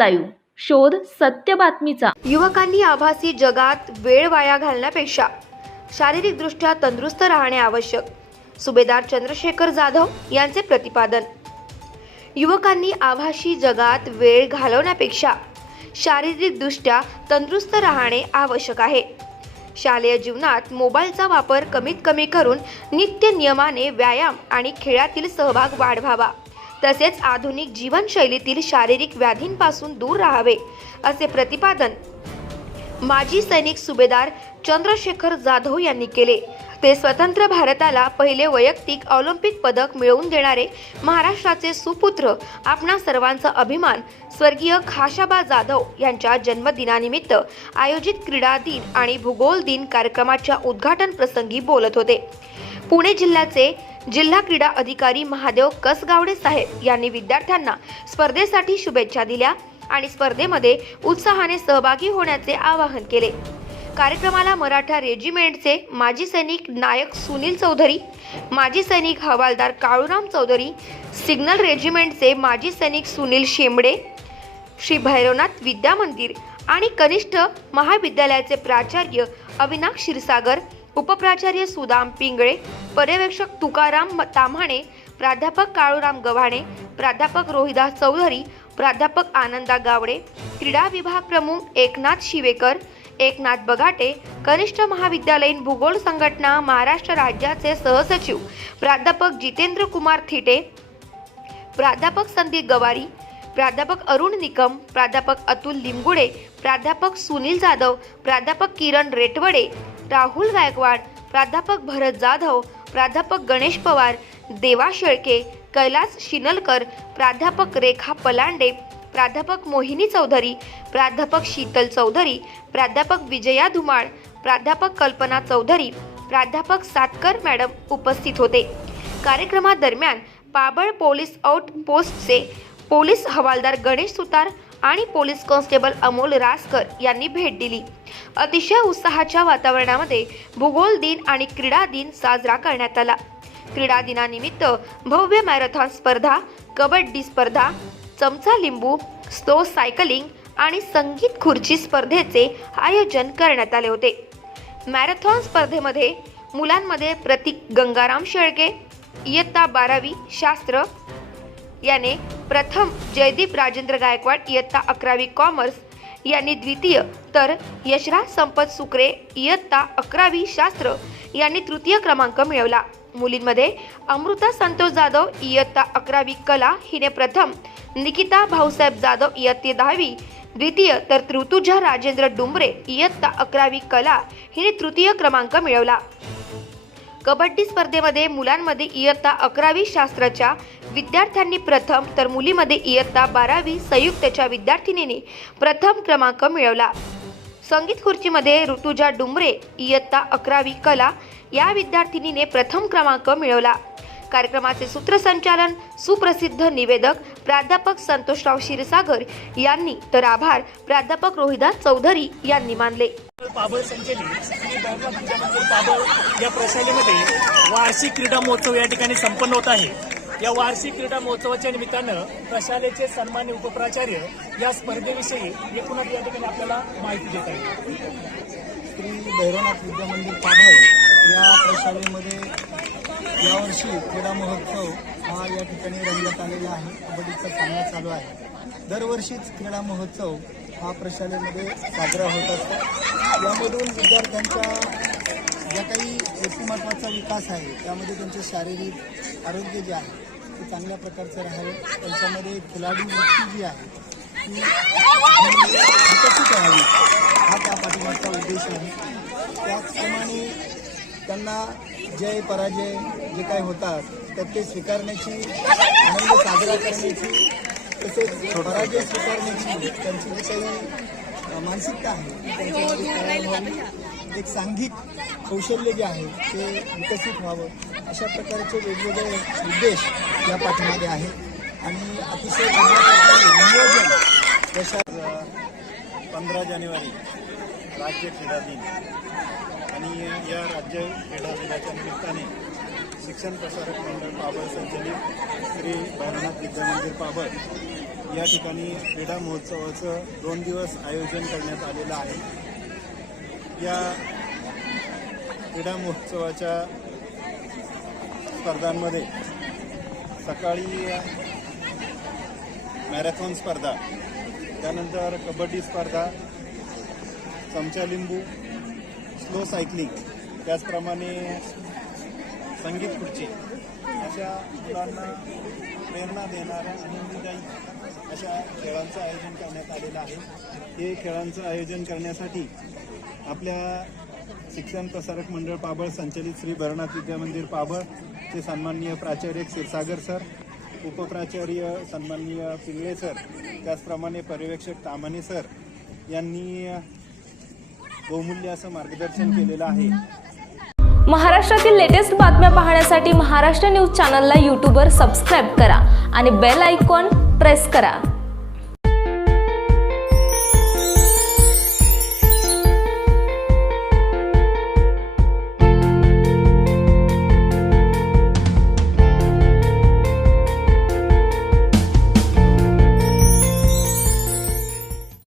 Live. शोध सत्य बातमीचा. युवकांनी आभासी जगात वेळ वाया घालण्यापेक्षा शारीरिकदृष्ट्या तंदुरुस्त राहणे आवश्यक. सुभेदार चंद्रशेखर जाधव यांचे प्रतिपादन. युवकांनी आभासी जगात वेळ घालवण्यापेक्षा शारीरिकदृष्ट्या तंदुरुस्त राहणे आवश्यक आहे. शालेय जीवनात मोबाईलचा वापर कमीत कमी करून नित्य नियमाने व्यायाम आणि खेळातील सहभाग वाढवावा. तसेच आधुनिक जीवनशैलीतील शारीरिक व्याधींपासून दूर राहावे असे प्रतिपादन माजी सैनिक सुभेदार चंद्रशेखर जाधव यांनी केले. ते स्वतंत्र भारताला पहिले वैयक्तिक ऑलिम्पिक पदक मिळवून देणारे महाराष्ट्राचे सुपुत्र आपणा सर्वांचा अभिमान स्वर्गीय खाशाबा जाधव यांच्या जन्मदिनानिमित्त आयोजित क्रीडा दिन आणि भूगोल दिन कार्यक्रमाच्या उद्घाटन प्रसंगी बोलत होते. पुणे जिल्ह्याचे जिल्हा क्रीडा अधिकारी महादेव कसगावडे साहेब यांनी विद्यार्थ्यांना स्पर्धेसाठी शुभेच्छा दिल्या आणि स्पर्धेमध्ये उत्साहाने सहभागी होण्याचे आवाहन केले. कार्यक्रमाला मराठा रेजिमेंटचे माजी सैनिक नायक सुनील चौधरी माजी सैनिक हवालदार काळूराम चौधरी सिग्नल रेजिमेंटचे माजी सैनिक सुनील शेंबडे श्री भैरवनाथ विद्या मंदिर आणि कनिष्ठ महाविद्यालयाचे प्राचार्य अविनाश क्षीरसागर उपप्राचार्य सुदाम पिंगळे पर्यवेक्षक तुकाराम ताम्हाणे प्राध्यापक काळूराम गव्हाणे प्राध्यापक रोहिदास चौधरी प्राध्यापक आनंदा गावडे क्रीडा विभाग प्रमुख एकनाथ शिवेकर एकनाथ बगाटे कनिष्ठ महाविद्यालयीन भूगोल संघटना महाराष्ट्र राज्याचे सहसचिव प्राध्यापक जितेंद्र कुमार थिटे प्राध्यापक संदीप गवारी प्राध्यापक अरुण निकम प्राध्यापक अतुल लिंबुडे प्राध्यापक सुनील जाधव प्राध्यापक किरण रेटवडे राहुल गायकवाड प्राध्यापक भरत जाधव प्राध्यापक गणेश पवार देवा शेळके कैलास शिनलकर प्राध्यापक रेखा पलांडे प्राध्यापक मोहिनी चौधरी प्राध्यापक शीतल चौधरी प्राध्यापक विजया धुमाळ प्राध्यापक कल्पना चौधरी प्राध्यापक सातकर मॅडम उपस्थित होते. कार्यक्रमादरम्यान पाबळ पोलीस आउट पोस्टचे पोलीस हवालदार गणेश सुतार आणि पोलीस कॉन्स्टेबल अमोल रासकर यांनी भेट दिली. अतिशय उत्साहाच्या वातावरणामध्ये भूगोल दिन आणि क्रीडा दिन साजरा करण्यात आला. क्रीडा दिनानिमित्त भव्य मॅरेथॉन स्पर्धा कबड्डी स्पर्धा चमचा लिंबू स्लो सायकलिंग आणि संगीत खुर्ची स्पर्धेचे आयोजन करण्यात आले होते. मॅरेथॉन स्पर्धेमध्ये मुलांमध्ये प्रतीक गंगाराम शेळके इयत्ता बारावी शास्त्र याने प्रथम जयदीप राजेंद्र गायकवाड इयत्ता अकरावी कॉमर्स यांनी द्वितीय तर यशराज संपत सुकरे इयत्ता अकरावी शास्त्र यांनी तृतीय क्रमांक मिळवला. मुलींमध्ये अमृता संतोष जाधव इयत्ता अकरावी कला हिने प्रथम निकिता भाऊसाहेब जाधव इयत्ते दहावी द्वितीय तर ऋतुजा राजेंद्र डुंबरे इयत्ता अकरावी कला हिने तृतीय क्रमांक मिळवला. कबड्डी स्पर्धेमध्ये मुलांमध्ये इयत्ता अकरावी शास्त्राच्या विद्यार्थ्यांनी प्रथम तर मुलीमध्ये इयत्ता बारावी संयुक्तच्या विद्यार्थिनीने प्रथम क्रमांक मिळवला. संगीत खुर्चीमध्ये ऋतुजा डुमरे इयत्ता अकरावी कला या विद्यार्थिनीने प्रथम क्रमांक मिळवला. कार्यक्रमाचे सूत्रसंचालन सुप्रसिद्ध निवेदक प्राध्यापक संतोषराव क्षीरसागर यांनी तर आभार. प्राध्यापक रोहिदास चौधरी यांनी मानले. पाबळ संचलित श्री या प्रशालेमध्ये वार्षिक क्रीडा महोत्सव या ठिकाणी संपन्न होत आहे. या वार्षिक क्रीडा महोत्सवाच्या निमित्तानं प्रशालेचे सन्मान्य उपप्राचार्य या स्पर्धेविषयी एकूणच या ठिकाणी आपल्याला माहिती देत आहेत. श्री भैरवनाथ विद्या मंदिर पाबळ या प्रशालेमध्ये यावर्षी क्रीडा महोत्सव हा या ठिकाणी रंगत आलेला आहे. कबड्डीचा सामना चालू आहे. दरवर्षीच क्रीडा महोत्सव हा प्रशालेमध्ये साजरा होत असतो. यामधून विद्यार्थ्यांच्या ज्या काही व्यक्तिमत्वाचा विकास आहे त्यामध्ये त्यांचे शारीरिक आरोग्य जे आहे ते चांगल्या प्रकारचं राहावे त्यांच्यामध्ये खिलाडू वृत्ती जी आहे ती विकसित राहावी. हा त्या पाठिंबाचा उद्देश आहे. त्याचप्रमाणे त्यांना जय पराजय जे काही होतात तर ते स्वीकारण्याची आनंद साजरा करण्याची तसेच पराजय स्वीकारण्याची त्यांची जी काही मानसिकता आहे एक सांघिक कौशल्य जे आहे ते विकसित व्हावं अशा प्रकारचे वेगवेगळे उद्देश या पाठीमागे आहेत. आणि अतिशय नियोजन तशा पंधरा जानेवारी राज्य क्रीडा दिन. आणि या राज्य क्रीडा दिनाच्या निमित्ताने शिक्षण प्रसारक मंडळ पाबळ संचलित श्री भैरवनाथ विद्यामंदिर पाबळ या ठिकाणी क्रीडा महोत्सवाचं दोन दिवस आयोजन करण्यात आलेलं आहे. या क्रीडा महोत्सवाच्या स्पर्धांमध्ये सकाळी मॅरेथॉन स्पर्धा त्यानंतर कबड्डी स्पर्धा चमचा लिंबू स्लो सायकलिंग त्याचप्रमाणे संगीत खुर्ची अशा मुलांना प्रेरणा देणाऱ्या आनंदीदायी अशा खेळांचं आयोजन करण्यात आलेलं आहे. हे खेळांचं आयोजन करण्यासाठी आपल्या शिक्षण प्रसारक मंडळ पाबळ संचलित श्री भरनाथ विद्यामंदिर पाबळ चे सन्माननीय प्राचार्य क्षीरसागर सर उपप्राचार्य सन्माननीय पिंगळे सर त्याचप्रमाणे पर्यवेक्षक तामाने सर यांनी बहुमूल्य असं मार्गदर्शन केलेलं आहे. महाराष्ट्रातील लेटेस्ट बातम्या पाहण्यासाठी महाराष्ट्र न्यूज चॅनलला यूट्यूबवर सबस्क्राईब करा आणि बेल आयकॉन प्रेस करा.